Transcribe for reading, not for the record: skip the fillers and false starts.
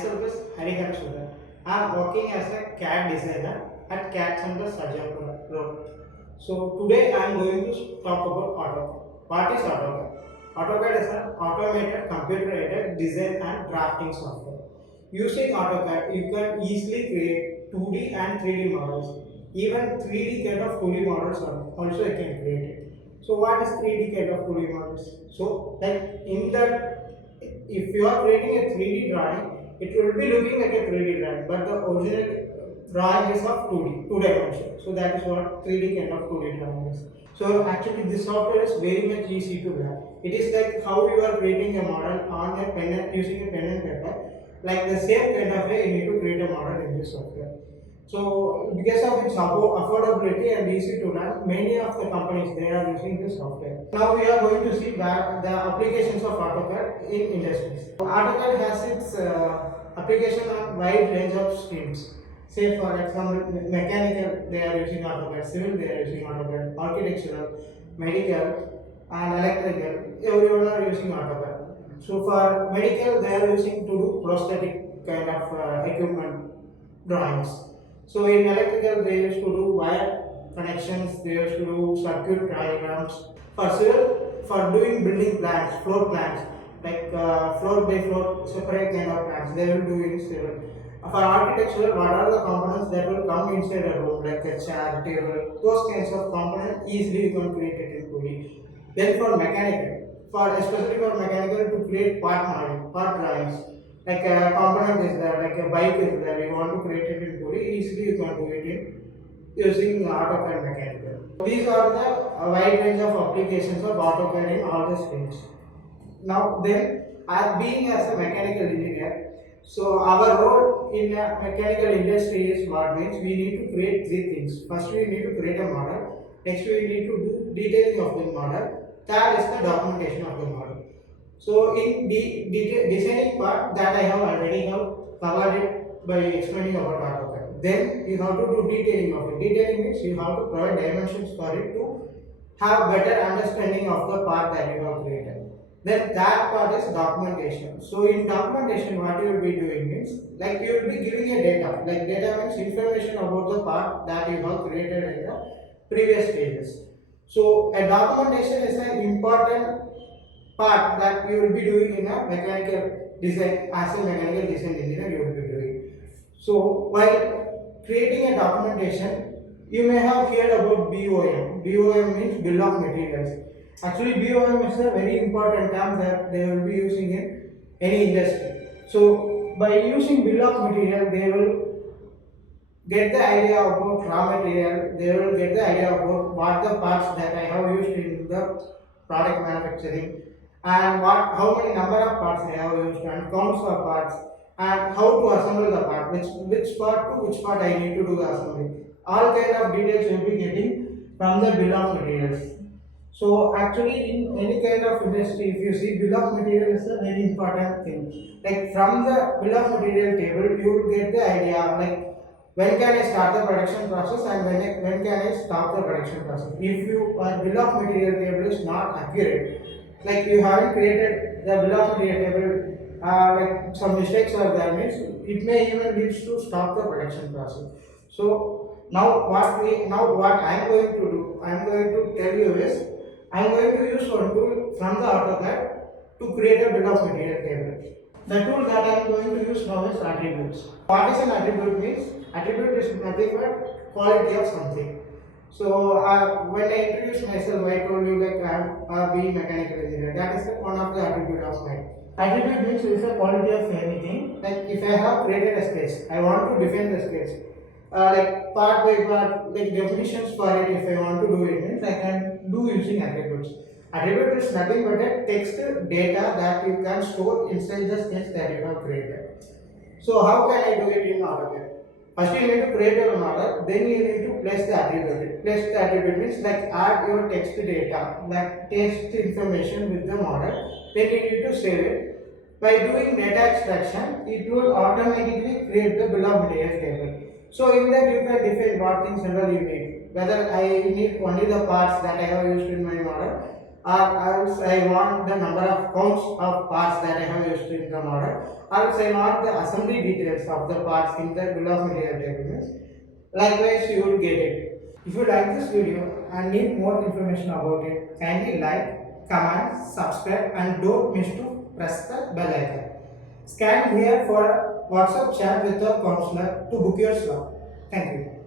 Myself is Harasudhan. I am working as a CAD designer at CAD Center Sarjapur Road. So today I am going to talk about AutoCAD. What is AutoCAD? AutoCAD is an automated computer-aided design and drafting software. Using AutoCAD, you can easily create 2D and 3D models. Even 3D kind of 2D models also you can create it. So what is 3D kind of 2D models? So like in that, if you are creating a 3D drawing, it will be looking like a 3D drawing, but the original drawing is of 2D, 2 dimension. So that is what 3D kind of 2D drawing is. So actually this software is very much easy to learn. It is like how you are creating a model on a pen using a pen and paper. Like the same kind of way you need to create a model in this software. So because of its affordability and easy to learn, many of the companies they are using this software. Now we are going to see the applications of AutoCAD in industries. AutoCAD has its application on wide range of streams. Say for example, mechanical they are using AutoCAD, civil they are using AutoCAD, architectural, medical, and electrical. Everyone are using AutoCAD. So for medical they are using to do prosthetic kind of equipment drawings. So in electrical, they used to do wire connections, they used to do circuit diagrams. For civil, for doing building plans, floor plans, like floor by floor, separate kind of plans, they will do in civil. For architectural, what are the components that will come inside a room, like a chair, table, those kinds of components, easily you can create it in 2D. Then for mechanical, especially for mechanical to create part model, part drawings, like a component is there, like a bike is there, you want to create it in 2D, easily you can do it in using AutoCAD mechanical. These are the wide range of applications of AutoCAD in all the streams. Now then, being as a mechanical engineer, so our role in a mechanical industry is what means we need to create three things. First we need to create a model, next we need to do detailing of the model, third is the documentation of the model. So in the designing part that I have already covered it by explaining about AutoCAD. Then you have to do detailing of it. Detailing means you have to provide dimensions for it to have better understanding of the part that you have created. Then that part is documentation. So in documentation what you will be doing means like you will be giving a data. Like data means information about the part that you have created in the previous stages. So a documentation is an important part that you will be doing in a mechanical design. As a mechanical design engineer you will be doing. So while creating a documentation, you may have heard about BOM. BOM means bill of materials. Actually BOM is a very important term that they will be using in any industry. So by using bill of material they will get the idea about raw material, they will get the idea about what the parts that I have used in the product manufacturing, and how many number of parts I have used and counts of parts, and how to assemble the part, which part to which part I need to do the assembly. All kind of details will be getting from the bill of materials. So actually in any kind of industry, if you see bill of material is a very important thing. Like from the bill of material table, you will get the idea like when can I start the production process and when can I stop the production process. If your bill of material table is not accurate, like you haven't created the bill of material table, like some mistakes are there, means it may even lead to stop the production process. So now what I am going to do, I am going to tell you is I am going to use one tool from the AutoCAD to create a bill of material table. The tool that I am going to use now is attributes. What is an attribute means? Attribute is nothing but quality of something. So when I introduce myself, I told you like I am a B mechanical engineer. That is one of the attribute of mine. Attribute means it is a quality of anything. Like if I have created a sketch, I want to define the sketch. Like part by part, like definitions for it. If I want to do it, means I can do using attributes. Attribute is nothing but a text data that you can store inside the sketch that you have created. So how can I do it in AutoCAD? First you need to create your model, then you need to place the attribute. Place the attribute means like add your text data, like text information with the model, then you need to save it. By doing data extraction, it will automatically create the bill of material table. So in that you can define what things and all you need. Whether I need only the parts that I have used in my model, or else I want the number of counts of parts that I have used in the model, or else I want the assembly details of the parts in the bill of material table. Likewise, you will get it. If you like this video and need more information about it, kindly like, comment, subscribe and don't miss to press the bell icon. Scan here for a WhatsApp chat with your counselor to book your slot. Thank you.